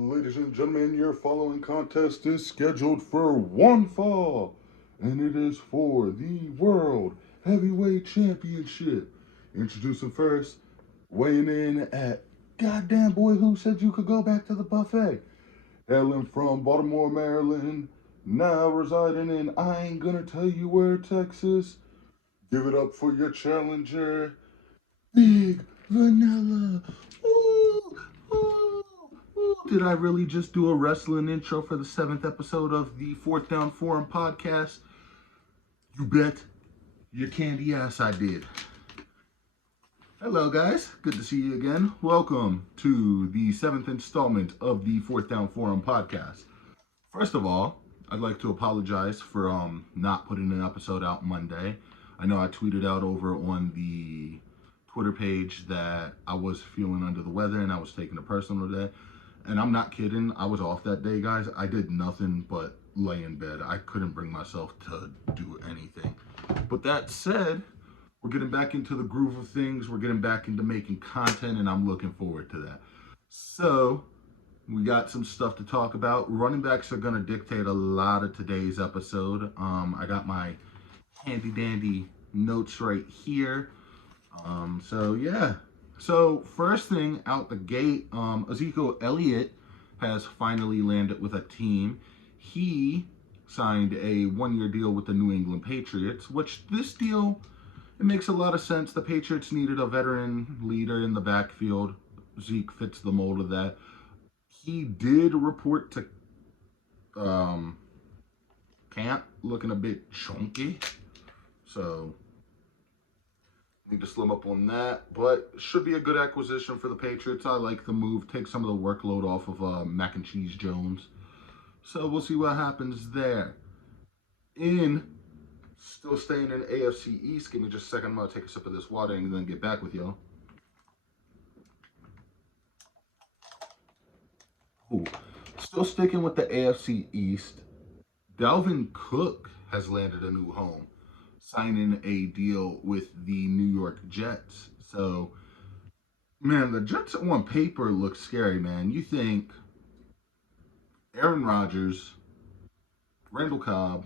Ladies and gentlemen, your following contest is scheduled for one fall, and it is for the World Heavyweight Championship. Introducing first, weighing in at Goddamn Boy Who Said You Could Go Back to the Buffet. Hailing from Baltimore, Maryland, now residing in I Ain't Gonna Tell You Where, Texas. Give it up for your challenger, Big Vanilla. Ooh, ooh, ooh. Did I really just do a wrestling intro for the 7th episode of the Fourth Down Forum podcast? You bet your candy ass I did. Hello, guys. Good to see you again. Welcome to the 7th installment of the Fourth Down Forum podcast. First of all, I'd like to apologize for not putting an episode out Monday. I know I tweeted out over on the Twitter page that I was feeling under the weather and I was taking a personal day. And I'm not kidding. I was off that day, guys. I did nothing but lay in bed. I couldn't bring myself to do anything. But that said, we're getting back into the groove of things. We're getting back into making content, and I'm looking forward to that. So, we got some stuff to talk about. Running backs are going to dictate a lot of today's episode. I got my handy dandy notes right here. So first thing out the gate, Ezekiel Elliott has finally landed with a team. He signed a one-year deal with the New England Patriots, which this deal, it makes a lot of sense. The Patriots needed a veteran leader in the backfield. Zeke fits the mold of that. He did report to camp looking a bit chunky, so need to slim up on that, but should be a good acquisition for the Patriots. I like the move. Take some of the workload off of Mac and Cheese Jones. So we'll see what happens there. Still staying in AFC East. Give me just a second. I'm going to take a sip of this water and then get back with y'all. Ooh. Still sticking with the AFC East. Dalvin Cook has landed a new home, signing a deal with the New York Jets. So, man, the Jets on paper look scary, man. You think Aaron Rodgers, Randall Cobb,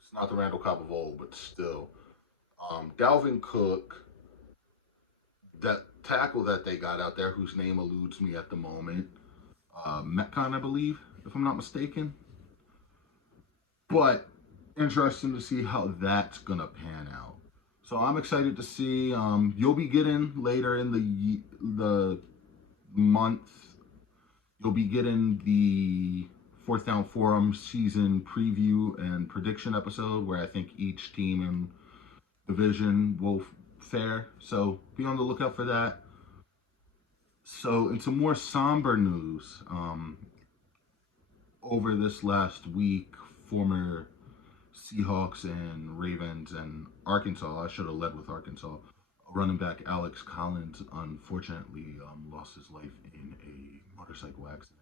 it's not the Randall Cobb of old, but still, Dalvin Cook, that tackle that they got out there, whose name eludes me at the moment, Metcon, I believe, if I'm not mistaken. But interesting to see how that's gonna pan out. So I'm excited to see. You'll be getting later in the month. You'll be getting the Fourth Down Forum season preview and prediction episode where I think each team and division will fare. So be on the lookout for that. So in some more somber news, over this last week, former Seahawks and Ravens and Arkansas, I should have led with Arkansas, running back Alex Collins unfortunately lost his life in a motorcycle accident.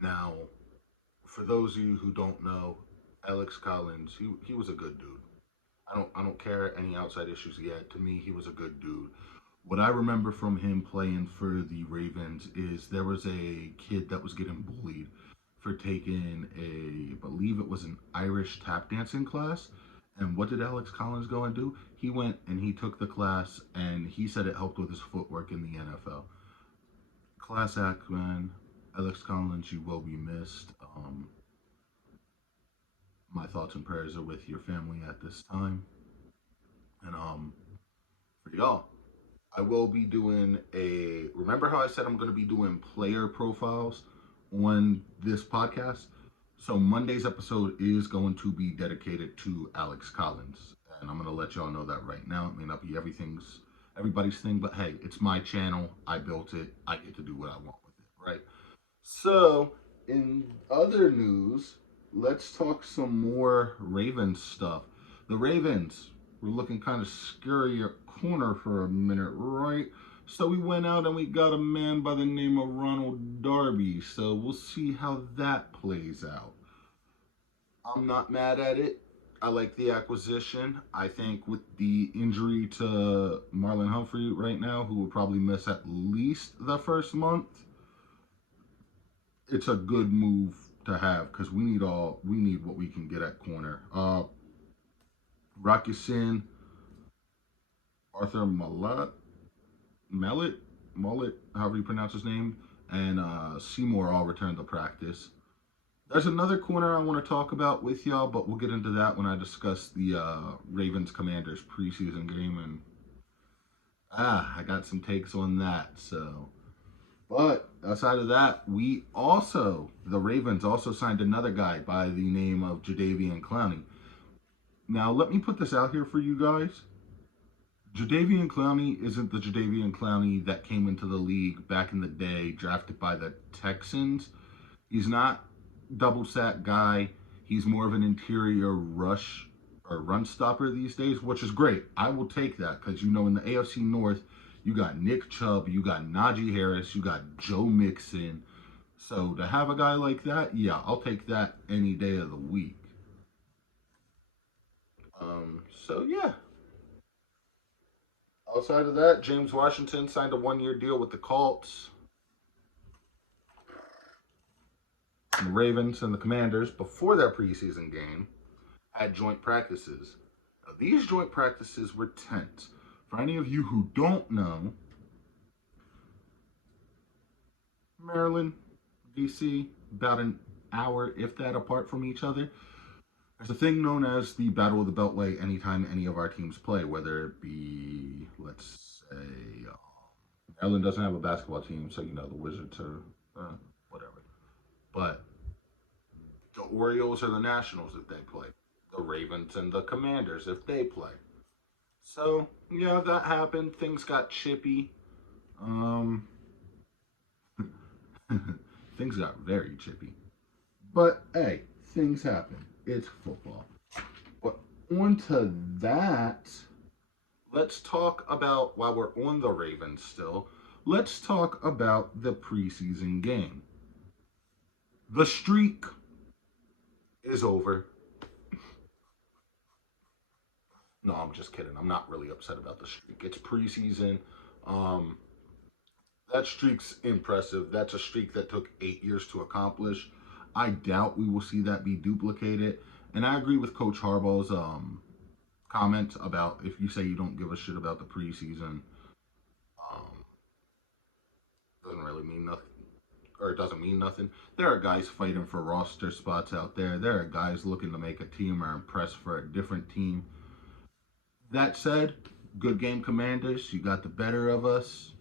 Now, for those of you who don't know, Alex Collins, he was a good dude. I don't care any outside issues he had. To me, he was a good dude. What I remember from him playing for the Ravens is there was a kid that was getting bullied for taking I believe it was an Irish tap dancing class. And what did Alex Collins go and do? He went and he took the class and he said it helped with his footwork in the NFL. Class act, man. Alex Collins, you will be missed. My thoughts and prayers are with your family at this time. And for y'all, I will be doing remember how I said I'm going to be doing player profiles on this podcast? So Monday's episode is going to be dedicated to Alex Collins. And I'm going to let y'all know that right now. It may not be everybody's thing, but hey, it's my channel. I built it. I get to do what I want with it, right? So, in other news, let's talk some more Ravens stuff. The Ravens were looking kind of scary at corner for a minute, right? So we went out and we got a man by the name of Ronald Darby. So we'll see how that plays out. I'm not mad at it. I like the acquisition. I think with the injury to Marlon Humphrey right now, who will probably miss at least the first month, it's a good move to have because we need what we can get at corner. Rakusin, Arthur Mullet, however you pronounce his name, and Seymour all returned to practice. There's another corner I want to talk about with y'all, but we'll get into that when I discuss the Ravens Commanders preseason game. And I got some takes on that. So, but outside of that, the Ravens also signed another guy by the name of Jadeveon Clowney. Now, let me put this out here for you guys. Jadeveon Clowney isn't the Jadeveon Clowney that came into the league back in the day, drafted by the Texans. He's not double sack guy. He's more of an interior rush or run stopper these days, which is great. I will take that because, in the AFC North, you got Nick Chubb, you got Najee Harris, you got Joe Mixon. So to have a guy like that, yeah, I'll take that any day of the week. So yeah. Outside of that, James Washington signed a 1-year deal with the Colts. The Ravens and the Commanders, before their preseason game, had joint practices. Now, these joint practices were tense. For any of you who don't know, Maryland, D.C., about an hour, if that, apart from each other. There's a thing known as the Battle of the Beltway anytime any of our teams play, whether it be, let's say, Maryland doesn't have a basketball team, so, the Wizards are whatever. But the Orioles or the Nationals if they play. The Ravens and the Commanders if they play. So, yeah, that happened. Things got chippy. Things got very chippy. But, hey, things happen. It's football. But on to that, let's talk about, while we're on the Ravens still, let's talk about the preseason game. The streak is over. No, I'm just kidding. I'm not really upset about the streak. It's preseason. That streak's impressive. That's a streak that took 8 years to accomplish. I doubt we will see that be duplicated. And I agree with Coach Harbaugh's comment about if you say you don't give a shit about the preseason, doesn't really mean nothing. Or it doesn't mean nothing. There are guys fighting for roster spots out there. There are guys looking to make a team or impress for a different team. That said, good game, Commanders. You got the better of us.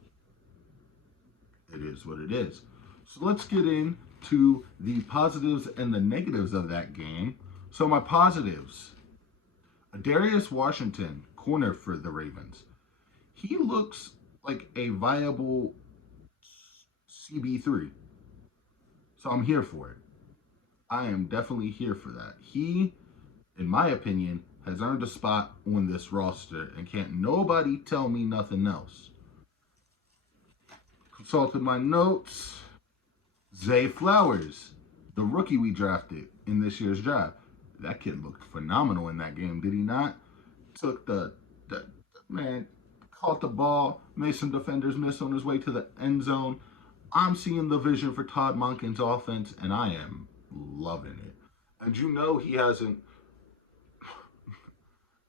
It is what it is. So let's get into the positives and the negatives of that game. So my positives. Darius Washington, corner for the Ravens. He looks like a viable CB3. So I'm here for it. I am definitely here for that. He, in my opinion, has earned a spot on this roster and can't nobody tell me nothing else. Consulted my notes. Zay Flowers, the rookie we drafted in this year's draft. That kid looked phenomenal in that game, did he not? Took caught the ball, made some defenders miss on his way to the end zone. I'm seeing the vision for Todd Monken's offense, and I am loving it. And he hasn't,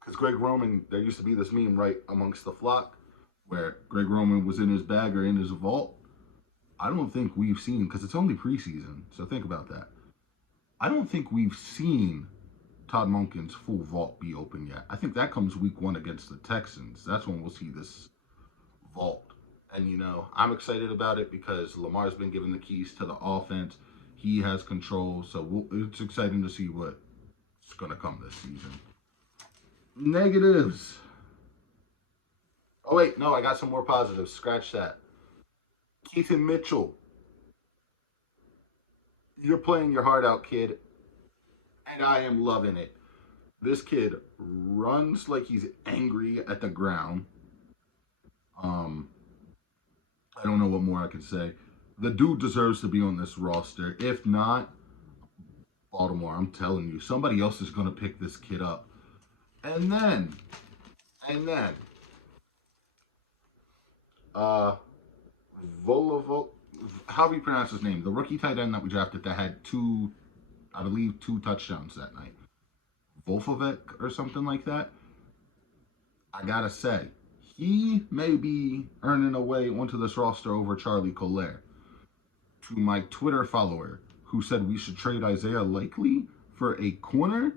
because Greg Roman, there used to be this meme right amongst the flock where Greg Roman was in his bag or in his vault. I don't think we've seen, because it's only preseason, so think about that. I don't think we've seen Todd Monken's full vault be open yet. I think that comes week 1 against the Texans. That's when we'll see this vault. And, I'm excited about it because Lamar's been given the keys to the offense. He has control. So it's exciting to see what's going to come this season. Negatives. Oh, wait. No, I got some more positives. Scratch that. Keithan Mitchell. You're playing your heart out, kid. And I am loving it. This kid runs like he's angry at the ground. I don't know what more I can say. The dude deserves to be on this roster. If not, Baltimore, I'm telling you, somebody else is going to pick this kid up. And then, How you pronounce his name? The rookie tight end that we drafted that had I believe, two touchdowns that night. Wolfovic or something like that. I gotta say, he may be earning a way onto this roster over Charlie Collier. To my Twitter follower who said we should trade Isaiah Likely for a corner,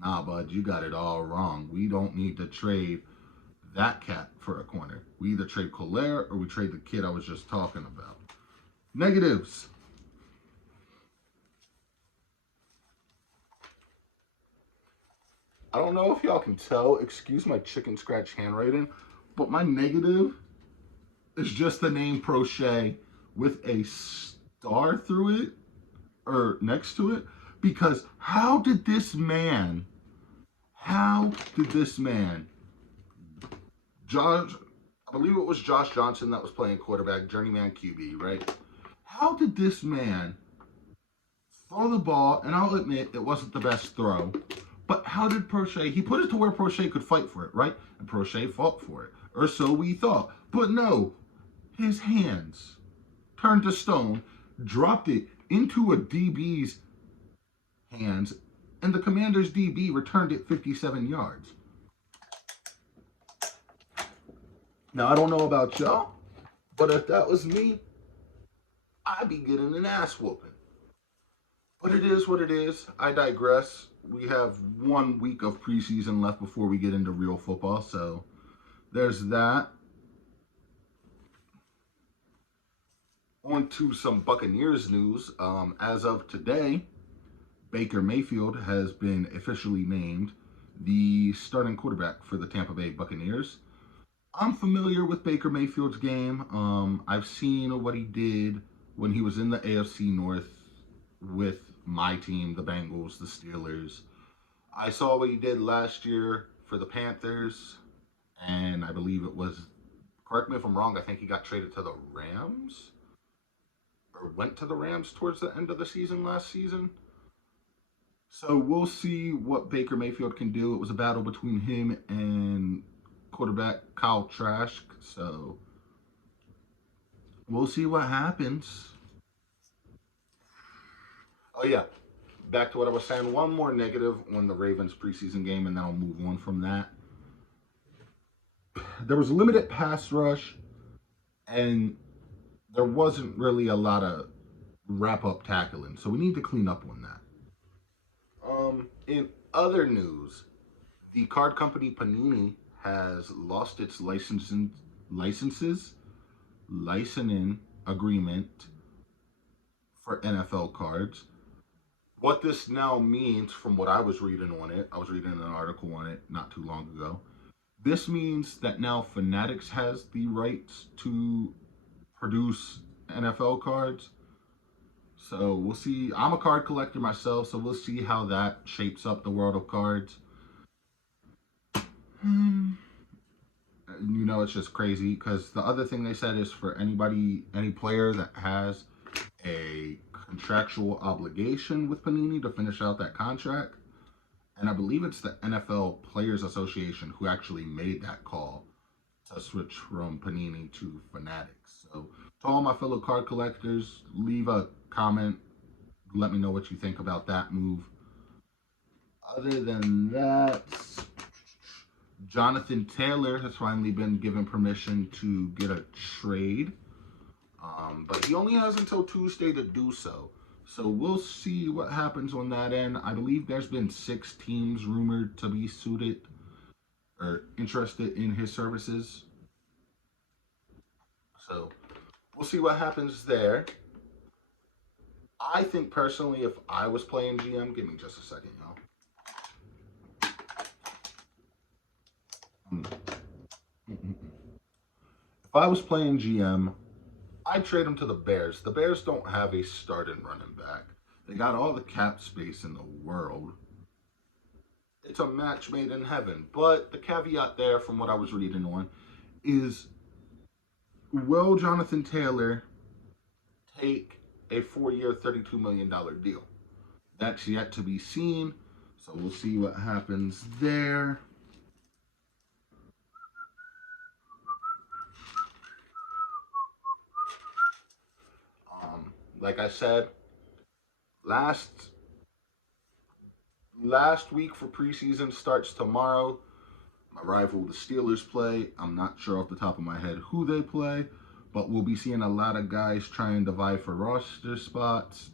nah, bud, you got it all wrong. We don't need to trade that cat for a corner. We either trade Collier or we trade the kid I was just talking about. Negatives. I don't know if y'all can tell, excuse my chicken scratch handwriting, but my negative is just the name Prochet with a star through it, or next to it, because how did this man, Josh, I believe it was Josh Johnson that was playing quarterback, journeyman QB, right? How did this man throw the ball, and I'll admit it wasn't the best throw, but how did Prochet, he put it to where Prochet could fight for it, right? And Prochet fought for it, or so we thought. But no, his hands turned to stone, dropped it into a DB's hands, and the Commander's DB returned it 57 yards. Now, I don't know about y'all, but if that was me, I'd be getting an ass whooping. But it is what it is. I digress. We have 1 week of preseason left before we get into real football, so there's that. On to some Buccaneers news. As of today, Baker Mayfield has been officially named the starting quarterback for the Tampa Bay Buccaneers. I'm familiar with Baker Mayfield's game. I've seen what he did when he was in the AFC North with my team, the Bengals, the Steelers. I saw what he did last year for the Panthers, and I believe it was, correct me if I'm wrong, I think he got traded to the Rams, or went to the Rams towards the end of the season last season. So we'll see what Baker Mayfield can do. It was a battle between him and quarterback Kyle Trask, so we'll see what happens. Oh yeah, back to what I was saying. One more negative on the Ravens preseason game, and then I'll move on from that. There was a limited pass rush, and there wasn't really a lot of wrap-up tackling, so we need to clean up on that. In other news, the card company Panini has lost its licensing agreement for NFL cards. What this now means, from what I was reading on it, I was reading an article on it not too long ago. This means that now Fanatics has the rights to produce NFL cards. So we'll see. I'm a card collector myself, so we'll see how that shapes up the world of cards. You know, it's just crazy because the other thing they said is for any player that has a contractual obligation with Panini to finish out that contract, and I believe it's the NFL Players Association who actually made that call to switch from Panini to Fanatics. So to all my fellow card collectors, leave a comment, let me know what you think about that move. Other than that, Jonathan Taylor has finally been given permission to get a trade, but he only has until Tuesday to do so. So we'll see what happens on that end. I believe there's been 6 teams rumored to be suited or interested in his services. So we'll see what happens there. I think personally, if I was playing GM, give me just a second, y'all. If I was playing GM, I'd trade him to the Bears. The Bears don't have a starting running back. They got all the cap space in the world. It's a match made in heaven. But the caveat there, from what I was reading on, is will Jonathan Taylor take a 4-year, $32 million deal? That's yet to be seen. So we'll see what happens there. like I said, last last week for preseason starts tomorrow. My rival, the Steelers, play. I'm not sure off the top of my head who they play, but we'll be seeing a lot of guys trying to vie for roster spots,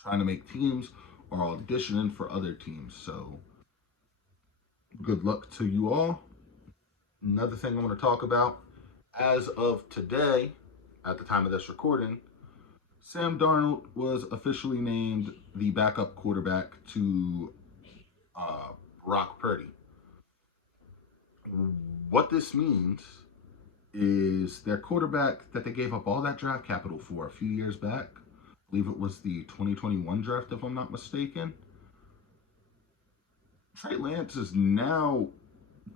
trying to make teams, or auditioning for other teams. So, good luck to you all. Another thing I want to talk about, as of today, at the time of this recording, Sam Darnold was officially named the backup quarterback to uh, Brock Purdy. What this means is their quarterback that they gave up all that draft capital for a few years back. I believe it was the 2021 draft, if I'm not mistaken. Trey Lance is now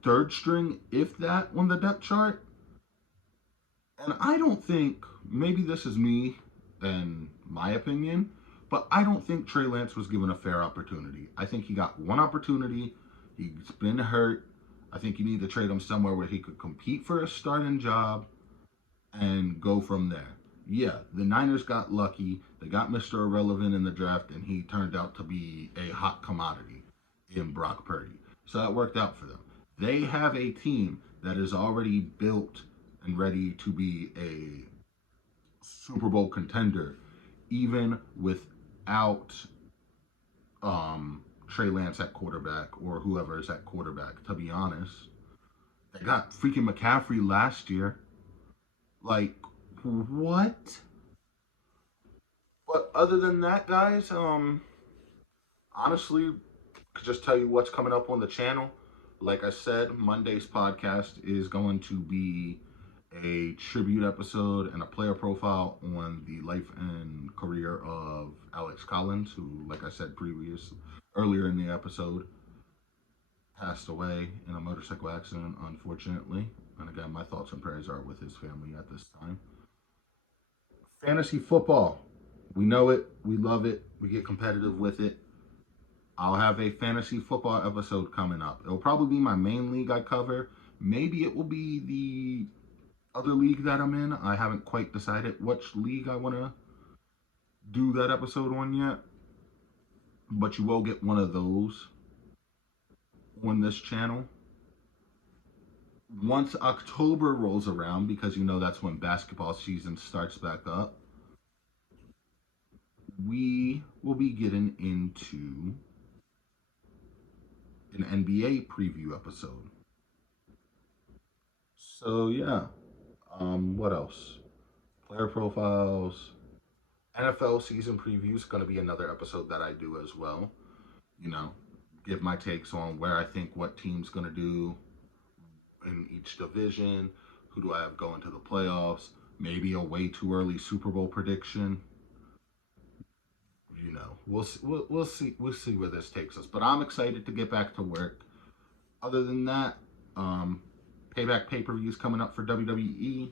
third string, if that, on the depth chart. And I don't think, maybe this is me and my opinion, but I don't think Trey Lance was given a fair opportunity. I think he got one opportunity. He's been hurt. I think you need to trade him somewhere where he could compete for a starting job and go from there. Yeah, the Niners got lucky. They got Mr. Irrelevant in the draft, and he turned out to be a hot commodity in Brock Purdy. So that worked out for them. They have a team that is already built and ready to be a Super Bowl contender, even without Trey Lance at quarterback or whoever is at quarterback, to be honest. They got freaking McCaffrey last year. Like, what? But other than that, guys, honestly, could just tell you what's coming up on the channel. Like I said, Monday's podcast is going to be a tribute episode and a player profile on the life and career of Alex Collins, who, like I said earlier in the episode, passed away in a motorcycle accident, unfortunately. And again, my thoughts and prayers are with his family at this time. Fantasy football. We know it. We love it. We get competitive with it. I'll have a fantasy football episode coming up. It'll probably be my main league I cover. Maybe it will be the other league that I'm in. I haven't quite decided which league I want to do that episode on yet. But you will get one of those on this channel. Once October rolls around, because you know that's when basketball season starts back up, we will be getting into an NBA preview episode. So yeah, what else? Player profiles, NFL season previews going to be another episode that I do as well. You know, give my takes on where I think what team's going to do in each division. Who do I have going to the playoffs? Maybe a way too early Super Bowl prediction. You know, we'll see where this takes us. But I'm excited to get back to work. Other than that, Payback pay-per-views coming up for WWE.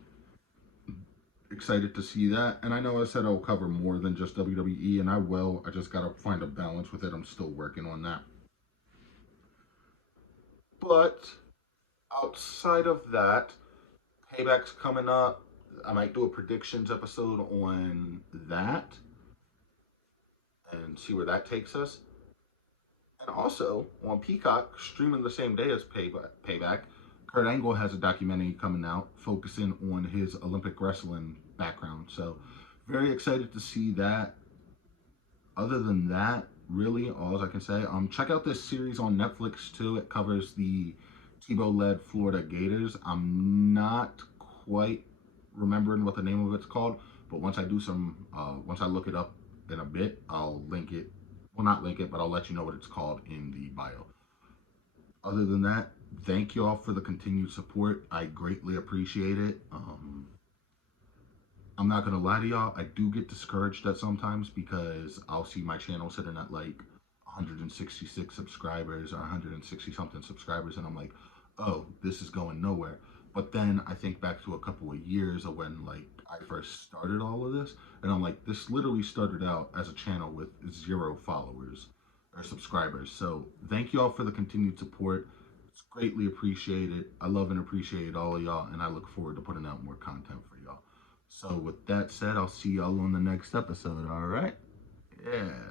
Excited to see that. And I know I said I'll cover more than just WWE, and I will. I just got to find a balance with it. I'm still working on that. But outside of that, Payback's coming up. I might do a predictions episode on that and see where that takes us. And also on Peacock, streaming the same day as Payback, Kurt Angle has a documentary coming out focusing on his Olympic wrestling background. So very excited to see that. Other than that, really, all I can say, check out this series on Netflix too. It covers the Tebow-led Florida Gators. I'm not quite remembering what the name of it's called, but once I look it up in a bit, I'll link it. Well, not link it, but I'll let you know what it's called in the bio. Other than that, thank y'all for the continued support. I greatly appreciate it. I'm not gonna lie to y'all, I do get discouraged at sometimes because I'll see my channel sitting at like 166 subscribers or 160 something subscribers, and I'm like, oh, this is going nowhere. But then I think back to a couple of years of when like I first started all of this, and I'm like, this literally started out as a channel with 0 followers or subscribers. So thank y'all for the continued support. It's greatly appreciated. I love and appreciate all of y'all, and I look forward to putting out more content for y'all. So with that said, I'll see y'all on the next episode, all right? Yeah.